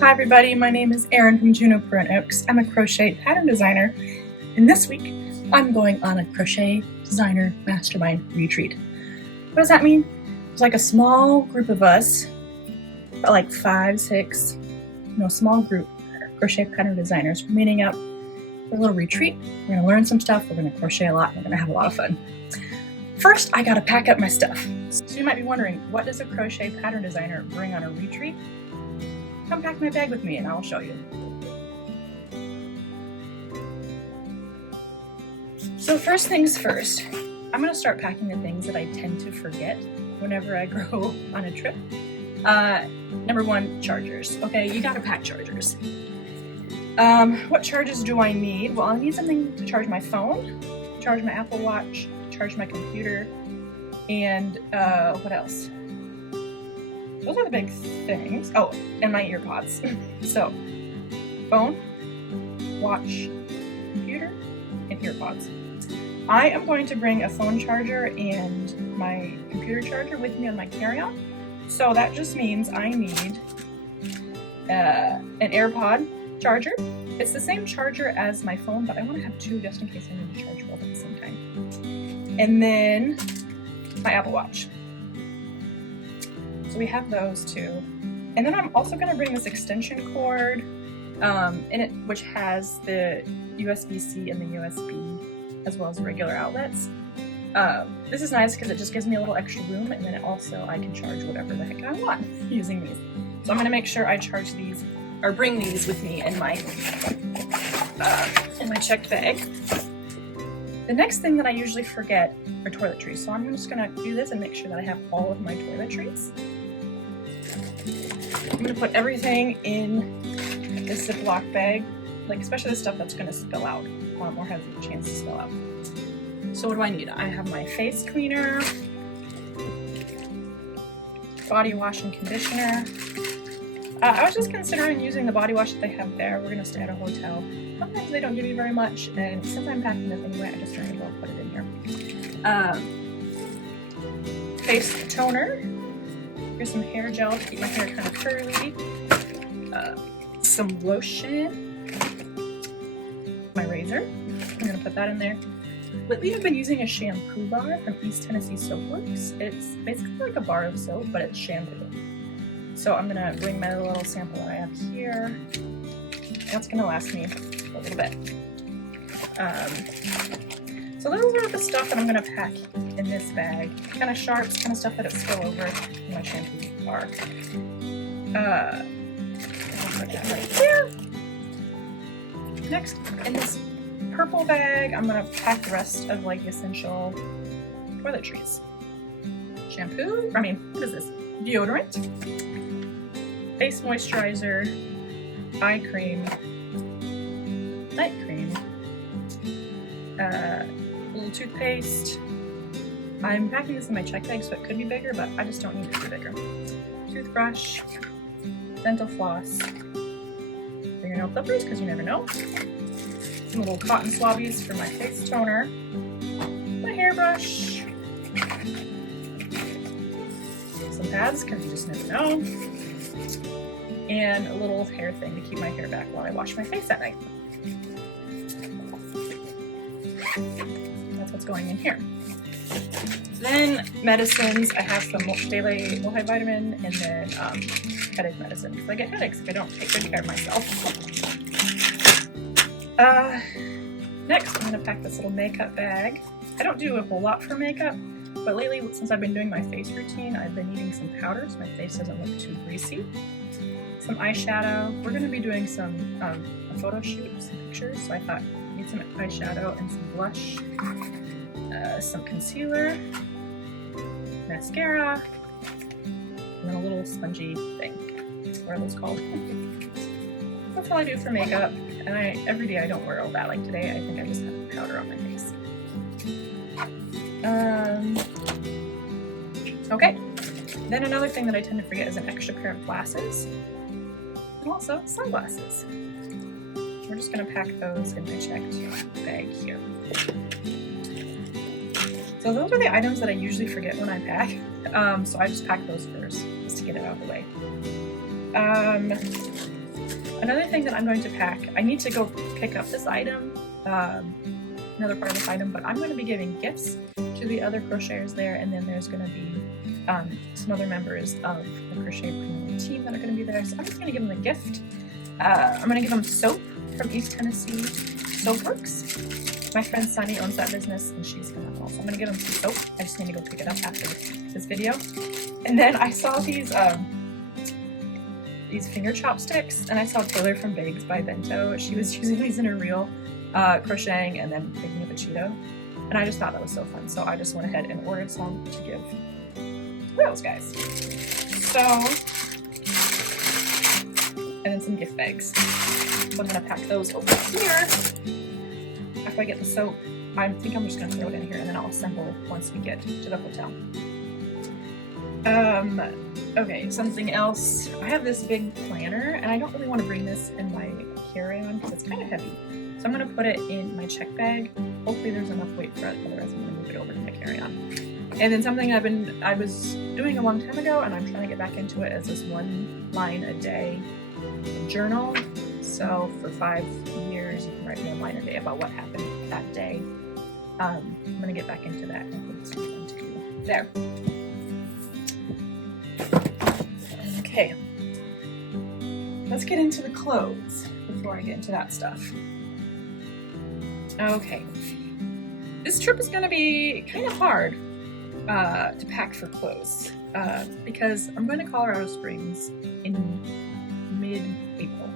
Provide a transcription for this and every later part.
Hi everybody, my name is Erin from Juniper and Oaks. I'm a crochet pattern designer, and this week I'm going on a crochet designer mastermind retreat. What does that mean? It's like a small group of us, like 5, 6, small group crochet pattern designers. We're meeting up for a little retreat. We're gonna learn some stuff, we're gonna crochet a lot, and we're gonna have a lot of fun. First, I gotta pack up my stuff. So you might be wondering, what does a crochet pattern designer bring on a retreat? Come pack my bag with me and I'll show you. So first things first, I'm gonna start packing the things that I tend to forget whenever I go on a trip. Number one, chargers. Okay, you gotta pack chargers. What chargers do I need? Well, I need something to charge my phone, charge my Apple Watch, charge my computer, and what else? Those are the big things. Oh, and my earpods. So, phone, watch, computer, and earpods. I am going to bring a phone charger and my computer charger with me on my carry-on. So that just means I need an AirPod charger. It's the same charger as my phone, but I want to have two just in case I need to charge both at the same time. And then my Apple Watch. So we have those two. And then I'm also going to bring this extension cord in it, which has the USB-C and the USB, as well as regular outlets. This is nice because it just gives me a little extra room, and then also I can charge whatever the heck I want using these. So I'm going to make sure I charge these, or bring these with me in my checked bag. The next thing that I usually forget are toiletries. So I'm just going to do this and make sure that I have all of my toiletries. I'm going to put everything in this Ziploc bag, like especially the stuff that's going to spill out or has a chance to spill out. So what do I need? I have my face cleaner, body wash and conditioner. I was just considering using the body wash that they have there. We're going to stay at a hotel. Sometimes they don't give you very much, and since I'm packing this anyway, I just try to put it in here. Face toner. Here's some hair gel to keep my hair kind of curly. Some lotion. My razor. I'm going to put that in there. Lately I've been using a shampoo bar from East Tennessee Soapworks. It's basically like a bar of soap, but it's shampoo. So I'm going to bring my little sample that I have here. That's going to last me a little bit. So those are the stuff that I'm going to pack in this bag. Kind of sharps, kind of stuff that'll spill over in my shampoo bar. I'll put that right there. Next, in this purple bag, I'm going to pack the rest of like the essential toiletries. Shampoo, what is this? Deodorant, face moisturizer, eye cream, night cream, little toothpaste. I'm packing this in my check bag, so it could be bigger, but I just don't need it to be bigger. Toothbrush, dental floss, fingernail clippers, because you never know. Some little cotton swabbies for my face toner, my hairbrush, some pads, because you just never know, and a little hair thing to keep my hair back while I wash my face at night. That's what's going in here. Then medicines. I have some daily multivitamin and then headache medicine because I get headaches if I don't take good care of myself. Next, I'm going to pack this little makeup bag. I don't do a whole lot for makeup, but lately, since I've been doing my face routine, I've been needing some powder so my face doesn't look too greasy. Some eyeshadow. We're going to be doing some a photo shoot of some pictures, so I thought I need some eyeshadow and some blush, some concealer, mascara, and then a little spongy thing. What are those called? That's all I do for makeup, and every day I don't wear all that. Like today, I think I just have powder on my face. Okay. Then another thing that I tend to forget is an extra pair of glasses, and also sunglasses. We're just going to pack those in my checked bag here. So those are the items that I usually forget when I pack. So I just pack those first, just to get it out of the way. Another thing that I'm going to pack, I need to go pick up this item, another part of this item, but I'm going to be giving gifts to the other crocheters there, and then there's going to be some other members of the Crochet team that are going to be there. So I'm just going to give them a gift. I'm going to give them soap from East Tennessee Soapworks. My friend Sunny owns that business, and she's phenomenal. So I'm going to give them some soap. I just need to go pick it up after this video. And then I saw these finger chopsticks, and I saw Taylor from Bags by Bento. She was using these in her reel, crocheting and then picking up a Cheeto. And I just thought that was so fun. So I just went ahead and ordered some to give to those guys. So, and then some gift bags. So I'm gonna pack those over here. After I get the soap, I think I'm just gonna throw it in here and then I'll assemble once we get to the hotel. Okay, something else. I have this big planner and I don't really want to bring this in my carry-on because it's kind of heavy. So I'm gonna put it in my check bag. Hopefully there's enough weight for it, otherwise I'm gonna move it over to my carry-on. And then something I was doing a long time ago and I'm trying to get back into it is this 1 line a day journal. So for 5 years, you can write 1 line a day about what happened that day. I'm gonna get back into that. I think it's fun to do there. Okay, let's get into the clothes before I get into that stuff. Okay, this trip is gonna be kind of hard to pack for clothes because I'm going to Colorado Springs in mid-April.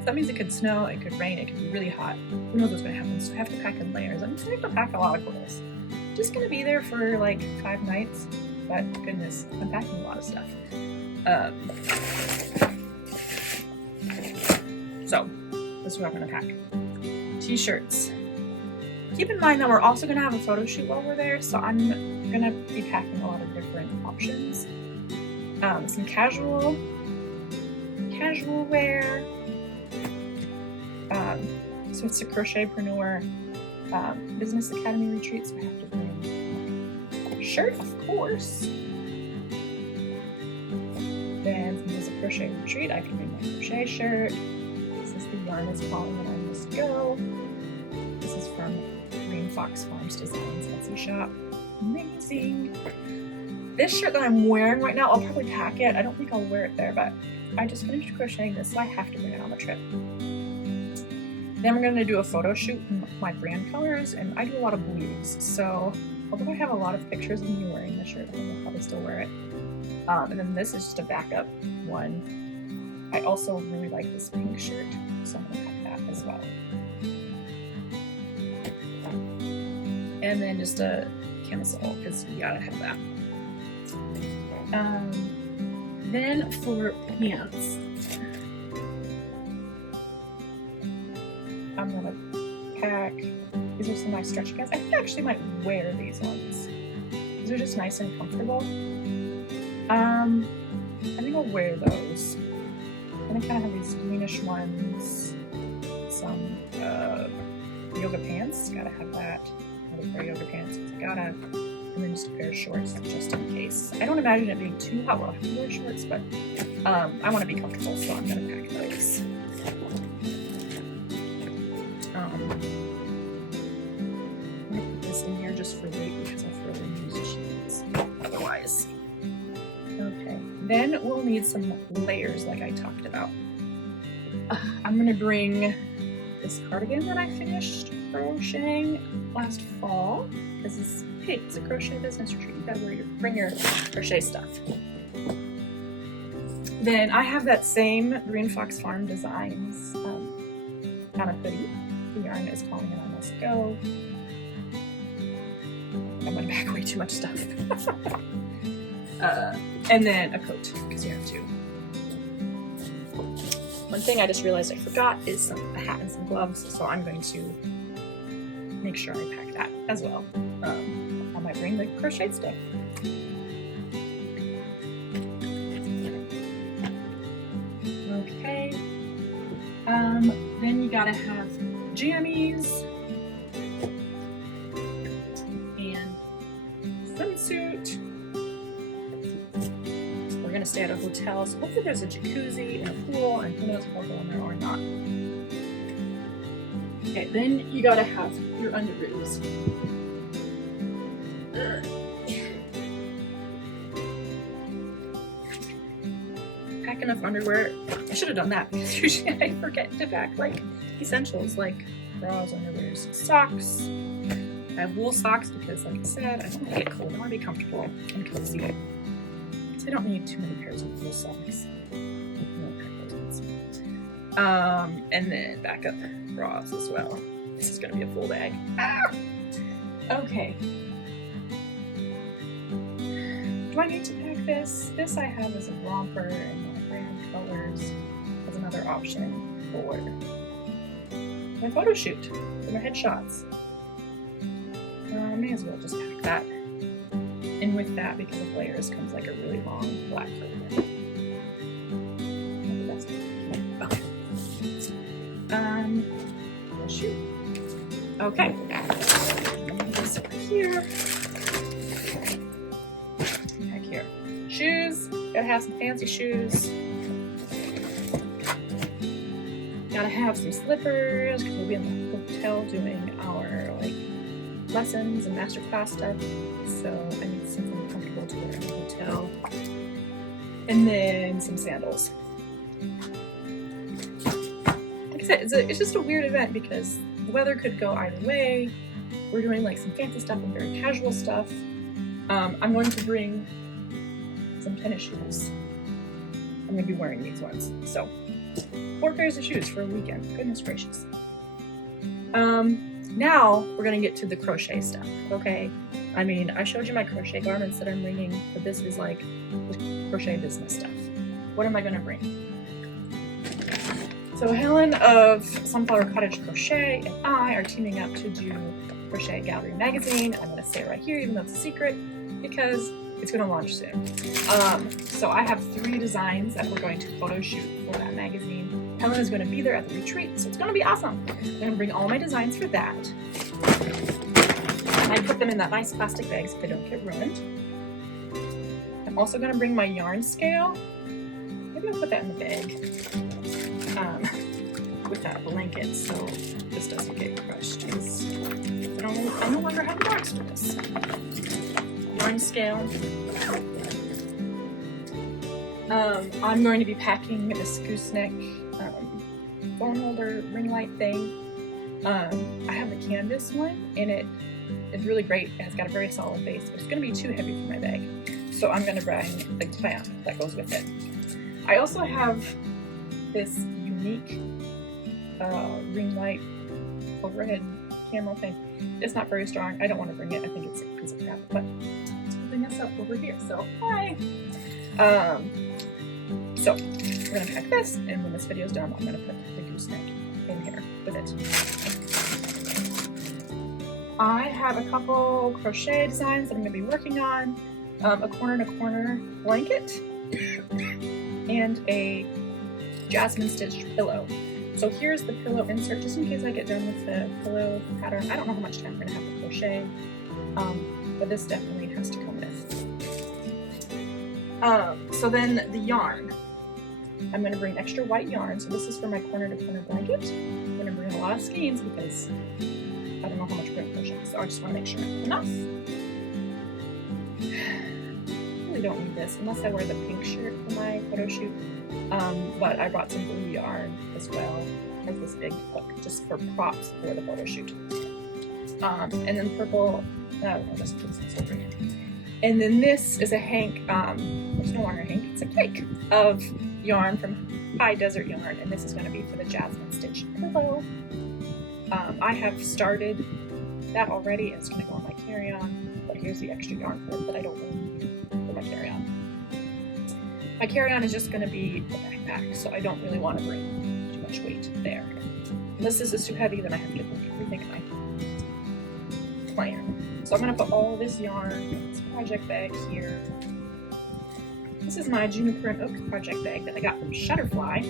So that means it could snow, it could rain, it could be really hot. Who knows what's going to happen? So I have to pack in layers. I'm going to pack a lot of clothes. Just going to be there for like 5 nights, but goodness, I'm packing a lot of stuff. So this is what I'm going to pack. T-shirts. Keep in mind that we're also going to have a photo shoot while we're there, so I'm going to be packing a lot of different options. Some casual wear. So it's a Crochetpreneur Business Academy retreat, so I have to bring a shirt, of course. Then since it's a crochet retreat, I can bring my crochet shirt. This is the Yarn is Calling and I Must Go. This is from Green Fox Farms Designs Etsy shop. Amazing. This shirt that I'm wearing right now, I'll probably pack it. I don't think I'll wear it there, but I just finished crocheting this, so I have to bring it on the trip. Then we're going to do a photo shoot in my brand colors, and I do a lot of blues. So although I have a lot of pictures of me wearing the shirt, I think I'll probably still wear it. And then this is just a backup one. I also really like this pink shirt, so I'm going to pack that as well. And then just a camisole, because you gotta have that. Then for pants, I'm gonna pack, these are some nice stretchy pants. I think I actually might wear these ones. These are just nice and comfortable. I think I'll wear those. And I kind of have these greenish ones, some yoga pants, gotta have that. Another pair of yoga pants, because I gotta, and then just a pair of shorts just in case. I don't imagine it being too hot. Well, I have to wear shorts, but I want to be comfortable, so I'm gonna pack those. I'm gonna put this in here just for weight because I'll throw in these jeans otherwise. Okay, then we'll need some layers like I talked about. I'm gonna bring this cardigan that I finished crocheting last fall, because it's a crochet business retreat. You gotta bring your crochet stuff. Then I have that same Green Fox Farm Designs kind of hoodie. The Yarn is Calling and I Must Go. I'm gonna pack way too much stuff. And then a coat, because you have to. One thing I just realized I forgot is a hat and some gloves, so I'm going to make sure I pack that as well. I might bring the crochet stuff. Okay. Then you gotta have jammies and swimsuit. We're gonna stay stay at a hotel, so hopefully there's a jacuzzi and a pool, and who knows if I'll go in there or not. Okay, then you gotta have your underoos. Pack enough underwear. I should have done that because usually I forget to pack like essentials like bras, underwears, socks. I have wool socks because, like I said, I don't want to get cold. I want to be comfortable and cozy. So I don't need too many pairs of wool socks. And then backup bras as well. This is going to be a full bag. Ah! Okay. Do I need to pack this? This I have as a romper and my brand colors as another option for my photo shoot, for my headshots. I may as well just pack that. And with that, because of layers, comes like a really long black ribbon. Okay. Shoot. Okay. This over here. Back here. Shoes. Gotta have some fancy shoes. Gotta have some slippers because we'll be in the hotel doing our like lessons and masterclass stuff. So I need something comfortable to wear in the hotel. And then some sandals. Like I said, it's just a weird event because the weather could go either way. We're doing like some fancy stuff and very casual stuff. I'm going to bring some tennis shoes. I'm going to be wearing these ones. So 4 pairs of shoes for a weekend. Goodness gracious. Now we're going to get to the crochet stuff, okay? I mean, I showed you my crochet garments that I'm bringing, but this is like the crochet business stuff. What am I going to bring? So Helen of Sunflower Cottage Crochet and I are teaming up to do Crochet Gallery magazine. I'm going to say it right here, even though it's a secret, because it's going to launch soon. So I have 3 designs that we're going to photo shoot for that magazine. Helen is going to be there at the retreat, so it's going to be awesome. I'm going to bring all my designs for that. I put them in that nice plastic bag so they don't get ruined. I'm also going to bring my yarn scale. Maybe I'll put that in the bag with that blanket so this doesn't get crushed. I no longer have marks for this. Yarn scale. I'm going to be packing this gooseneck phone holder ring light thing. I have the canvas one and it is really great. It has got a very solid base, but it's going to be too heavy for my bag. So I'm going to bring the clamp that goes with it. I also have this unique ring light overhead camera thing. It's not very strong. I don't want to bring it. I think it's a piece of crap, but it's holding us up over here. So hi. So we're gonna pack this, and when this video is done, I'm gonna put the gooseneck in here with it. I have a couple crochet designs that I'm gonna be working on. A corner-to-corner blanket and a jasmine stitched pillow. So here's the pillow insert, just in case I get done with the pillow pattern. I don't know how much time we're gonna have to crochet, but this definitely has to come with. So then the yarn. I'm going to bring extra white yarn. So this is for my corner-to-corner blanket. I'm going to bring a lot of skeins because I don't know how much we're going to crochet. So I just want to make sure I have enough. I really don't need this unless I wear the pink shirt for my photo shoot. But I brought some blue yarn as well as this big hook just for props for the photo shoot. And then purple, just put this over here. And then this is a hank, it's no longer a hank, it's a cake of yarn from High Desert Yarn, and this is going to be for the jasmine stitch pillow. I have started that already, and it's going to go on my carry-on, but here's the extra yarn for it that I don't really need for my carry-on. My carry-on is just going to be a backpack, so I don't really want to bring too much weight there. Unless this is too heavy, then I have to put everything in my plan. So I'm going to put all this yarn in this project bag here. This is my Juniper and Oak project bag that I got from Shutterfly.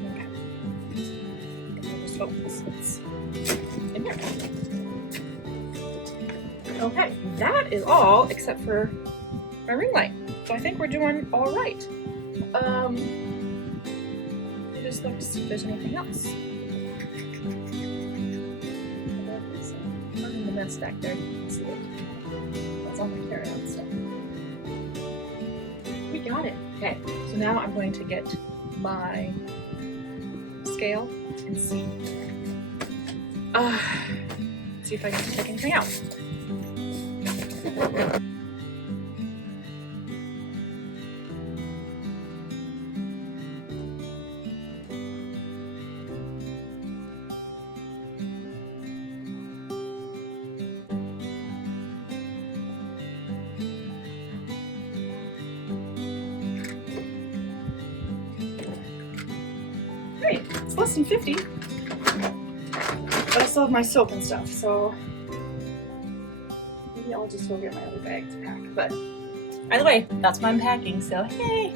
Okay. I'll just hope this fits in here. Okay, that is all except for my ring light. So I think we're doing all right. Just look to see if there's anything else. I'm in the mess back there. You can see it. That's all my carry-on stuff. We got it. Okay, so now I'm going to get my scale and see if I can take anything out. Great, it's less than 50, but I still have my soap and stuff, so maybe I'll just go get my other bag to pack. But either way, that's what I'm packing, so hey!